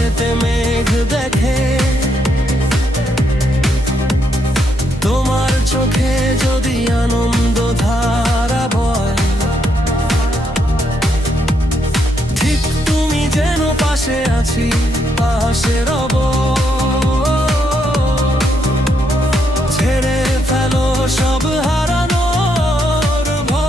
আকাশেতে মেঘ দেখে, তোমার চোখে যদি আনন্দ ধারা বয়, ঠিক তুমি যেন পাশে আছি, পাশে রব। ছেড়ে ফেলো সব হারানোর ভয়।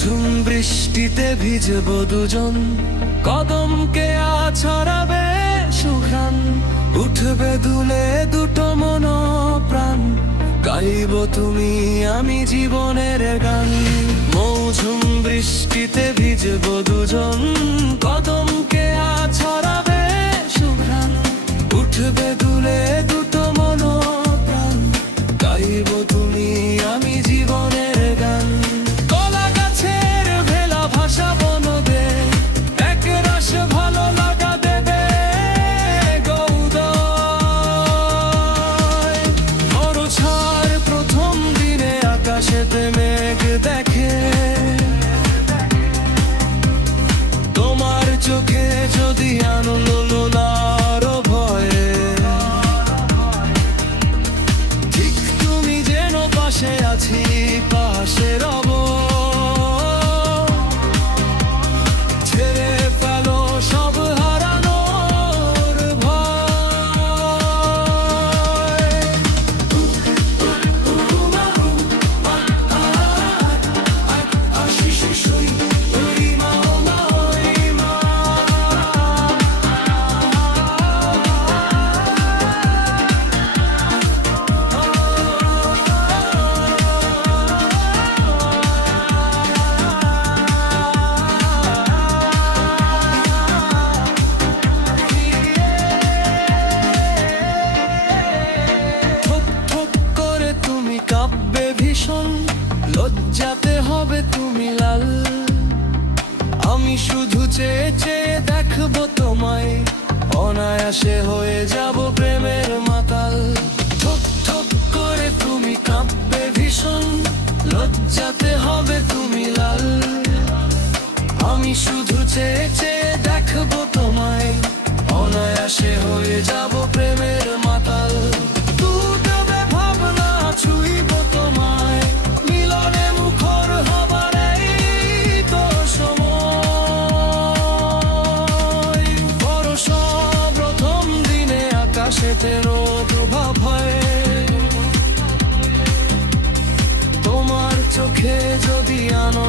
ঝুম বৃষ্টিতে ভিজব দুজন, কদমকে ছড়াবে সুখান, উঠবে দুলে দুটো মন প্রাণ, গাইব তুমি আমি জীবনের গান। মৌঝুম বৃষ্টিতে ভিজব দুজন, কদমকে ছড়াবে সুখান, উঠবে দুলে দুটো মন প্রাণ, গাইব তুমি আমি জীবনের গান। আকাশেতে মেঘ দেখে, তোমার চোখে যদি আনন্দ লোলার ভয়ে, ঠিক তুমি যেন পাশে আছি, পাশে রব। ছেড়ে ফেলো সব হারানোর ভয়। কাব্যে ভীষণ লজ্জাতে হবে তুমি লাল, আমি শুধু চেয়ে চেয়ে দেখবো তোমায়, অনায়াসে হয়ে যাব প্রেমের মাতাল। ঠক ঠক করে তুমি কাব্যে ভীষণ লজ্জাতে হবে তুমি লাল, আমি শুধু চেয়ে চেয়ে দেখবো তোমায়, অনায়াসে হয়ে যাব প্রেমের মাতাল। ছুঁইব তোমায়, মিলনে মুখর হবার এই তো সময়। বরষ প্রথম দিনে আকাশেতে রোদ ভাব হয়, তোমার চোখে যদি আনন্দ